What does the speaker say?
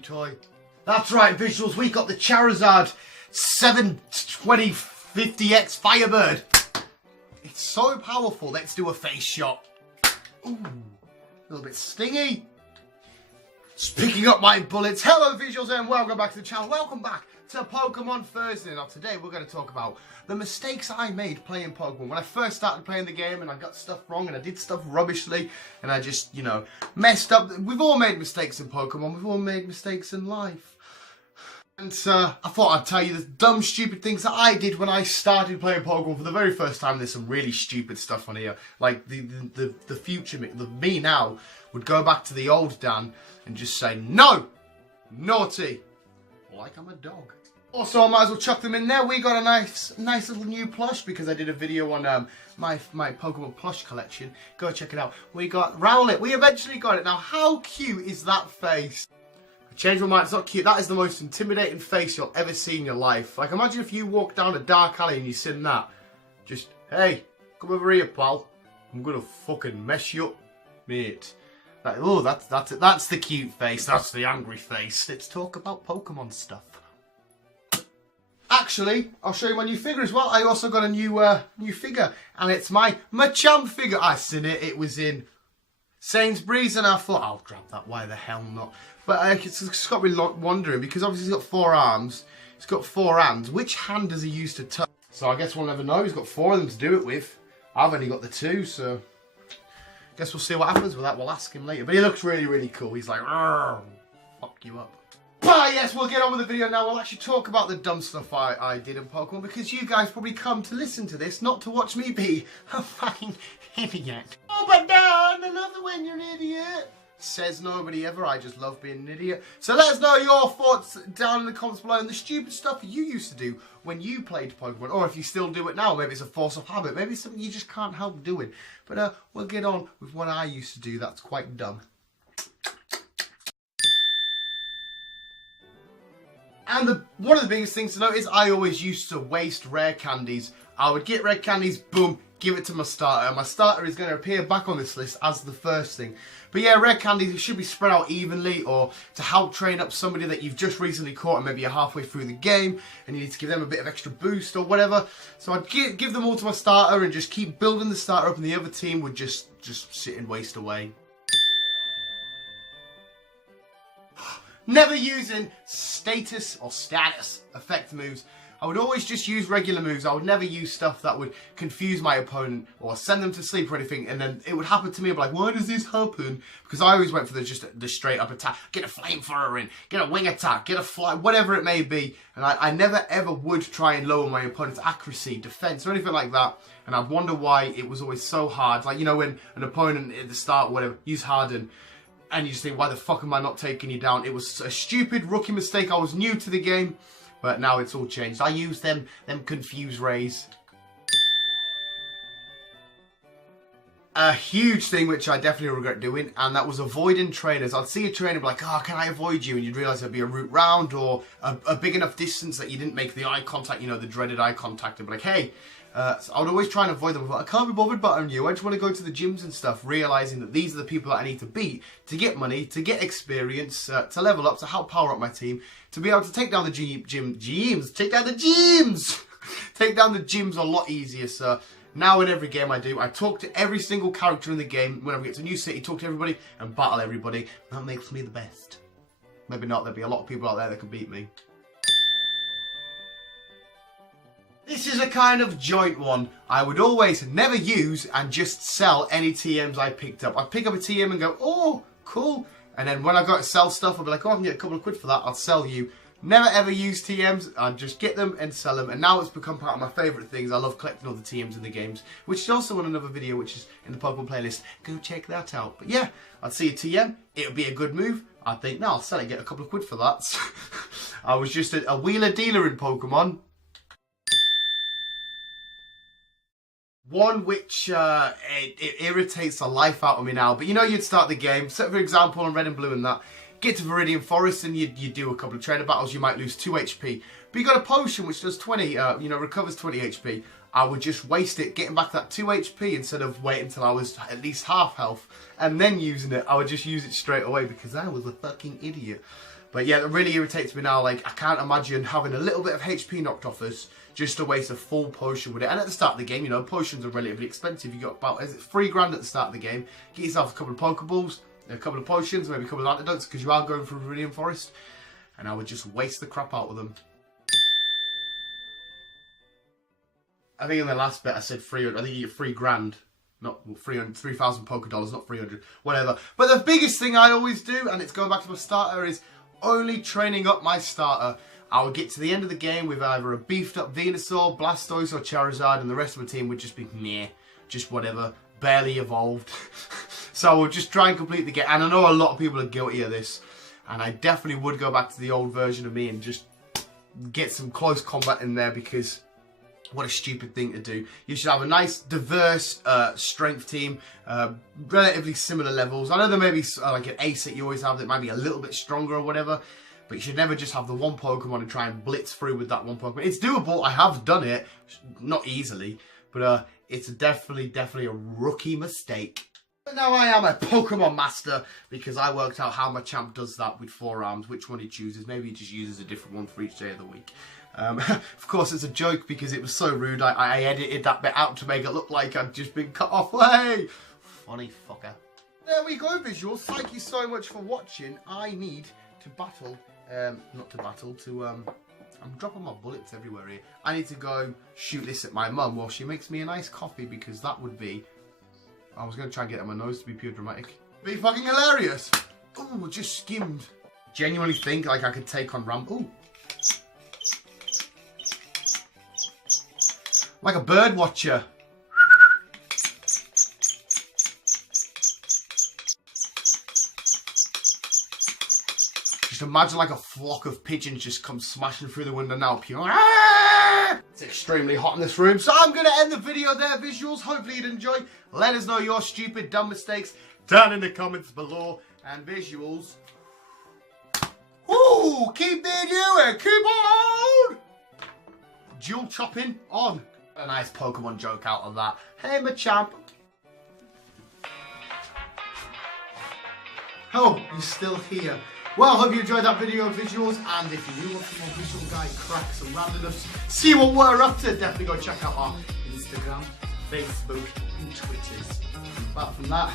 toy. That's right, visuals, we got the Charizard 72050X Firebird. It's so powerful. Let's do a face shot. Ooh, a little bit stingy. Just picking up my bullets. Hello, visuals, and welcome back to the channel. Welcome back to Pokemon Thursday. Now, today we're going to talk about the mistakes I made playing Pokemon. When I first started playing the game and I got stuff wrong and I did stuff rubbishly and I just, you know, messed up. We've all made mistakes in Pokemon. We've all made mistakes in life. And I thought I'd tell you the dumb, stupid things that I did when I started playing Pokemon for the very first time. There's some really stupid stuff on here. Like, the future me, the me now, would go back to the old Dan and just say, no! Naughty! Like I'm a dog. Also, I might as well chuck them in there. We got a nice little new plush because I did a video on my Pokemon plush collection. Go check it out. We got Rowlet. We eventually got it. Now, how cute is that face? I changed my mind. It's not cute. That is the most intimidating face you'll ever see in your life. Like, imagine if you walk down a dark alley and you seen that. Just, hey, come over here, pal. I'm gonna fucking mess you up, mate. Like, oh, that's it. That's the cute face. That's the angry face. Let's talk about Pokemon stuff. Actually, I'll show you my new figure as well. I also got a new figure, and it's my Machamp figure. I seen it. It was in Sainsbury's, and I thought, I'll grab that. Why the hell not? But it's got me wondering, because obviously he's got 4 arms. He's got 4 hands. Which hand does he use to touch? So I guess we'll never know. He's got 4 of them to do it with. I've only got the 2, so guess we'll see what happens with that. We'll ask him later. But he looks really, really cool. He's like, fuck you up. But yes, we'll get on with the video now. We'll actually talk about the dumb stuff I did in Pokemon, because you guys probably come to listen to this, not to watch me be a fucking idiot. Oh, but Dan, I love it when you're an idiot. Says nobody ever. I just love being an idiot. So let us know your thoughts down in the comments below and the stupid stuff you used to do when you played Pokemon, or if you still do it now. Maybe it's a force of habit. Maybe it's something you just can't help doing. But we'll get on with what I used to do. That's quite dumb. And one of the biggest things to note is I always used to waste rare candies. I would get rare candies, boom, give it to my starter. And my starter is going to appear back on this list as the first thing. But yeah, rare candies should be spread out evenly, or to help train up somebody that you've just recently caught and maybe you're halfway through the game and you need to give them a bit of extra boost or whatever. So I'd give them all to my starter and just keep building the starter up, and the other team would just sit and waste away. Never using status effect moves. I would always just use regular moves. I would never use stuff that would confuse my opponent or send them to sleep or anything, and then it would happen to me. I'm like, why does this happen? Because I always went for the straight up attack. Get a flamethrower in, get a wing attack, get a fly, whatever it may be. And I never ever would try and lower my opponent's accuracy, defense, or anything like that. And I'd wonder why it was always so hard. Like, you know, when an opponent at the start or whatever, use Harden, and you just think, why the fuck am I not taking you down? It was a stupid rookie mistake. I was new to the game, but now it's all changed. I use them confused rays. A huge thing which I definitely regret doing, and that was avoiding trainers. I'd see a trainer be like, oh, can I avoid you? And you'd realise there'd be a route round or a big enough distance that you didn't make the eye contact, you know, the dreaded eye contact. And be like, hey, so I would always try and avoid them. I can't be bothered buttering you. I just want to go to the gyms and stuff, realising that these are the people that I need to beat to get money, to get experience, to level up, to help power up my team, to be able to take down the gyms, take down the gyms, take down the gyms a lot easier. So now in every game I do, I talk to every single character in the game. Whenever I get to a new city, talk to everybody and battle everybody. That makes me the best. Maybe not. There'll be a lot of people out there that can beat me. This is a kind of joint one. I would always never use and just sell any TMs I picked up. I'd pick up a TM and go, oh, cool. And then when I got to sell stuff, I'd be like, oh, I can get a couple of quid for that. I'll sell you. Never ever use TMs. I'd just get them and sell them. And now it's become part of my favourite things. I love collecting all the TMs in the games, which is also on another video, which is in the Pokemon playlist. Go check that out. But yeah, I'd see a TM. It would be a good move. I'd think, no, I'll sell it, get a couple of quid for that. I was just a wheeler dealer in Pokemon. One which it irritates the life out of me now. But you know, you'd start the game, set for example on Red and Blue and that, get to Viridian Forest and you do a couple of trainer battles, you might lose 2 HP. But you got a potion which does 20, recovers 20 HP. I would just waste it getting back that 2 HP instead of waiting until I was at least half health and then using it. I would just use it straight away because I was a fucking idiot. But yeah, that really irritates me now. Like, I can't imagine having a little bit of HP knocked off us just to waste a full potion with it. And at the start of the game, you know, potions are relatively expensive. You got about, is it $3 at the start of the game? Get yourself a couple of Pokeballs, a couple of potions, maybe a couple of antidotes, because you are going through Viridian Forest. And I would just waste the crap out of them. I think in the last bit I said 300. I think you get $3,000. Not 3,000 Pokedollars, not 300. Whatever. But the biggest thing I always do, and it's going back to my starter, is only training up my starter. I would get to the end of the game with either a beefed up Venusaur, Blastoise or Charizard, and the rest of the team would just be meh, just whatever, barely evolved. So I would just try and complete the game. And I know a lot of people are guilty of this, and I definitely would go back to the old version of me and just get some close combat in there, because what a stupid thing to do. You should have a nice, diverse strength team, relatively similar levels. I know there may be like an ace that you always have that might be a little bit stronger or whatever, but you should never just have the one Pokemon and try and blitz through with that one Pokemon. It's doable. I have done it, not easily, but it's definitely a rookie mistake. But now I am a Pokemon master, because I worked out how my champ does that with 4 arms, which one he chooses. Maybe he just uses a different one for each day of the week. Of course, it's a joke because it was so rude. I edited that bit out to make it look like I'd just been cut off. Hey, funny fucker. There we go, visuals. Thank you so much for watching. I need to battle, not to battle, to, I'm dropping my bullets everywhere here. I need to go shoot this at my mum while she makes me a nice coffee, because that would be, I was going to try and get it on my nose to be pure dramatic. Be fucking hilarious. Ooh, just skimmed. Genuinely think like I could take on Ooh. Like a bird watcher. Just imagine like a flock of pigeons just come smashing through the window now. Pure. It's extremely hot in this room, so I'm going to end the video there, visuals. Hopefully you'd enjoy. Let us know your stupid, dumb mistakes down in the comments below. And visuals, ooh, keep doing it, keep on! Dual chopping on. A nice Pokemon joke out of that. Hey, my champ. Oh, you're still here. Well, hope you enjoyed that video, visuals. And if you do want some more visual guy cracks and randomness, see what we're up to, definitely go check out our Instagram, Facebook, and Twitters. Apart from that,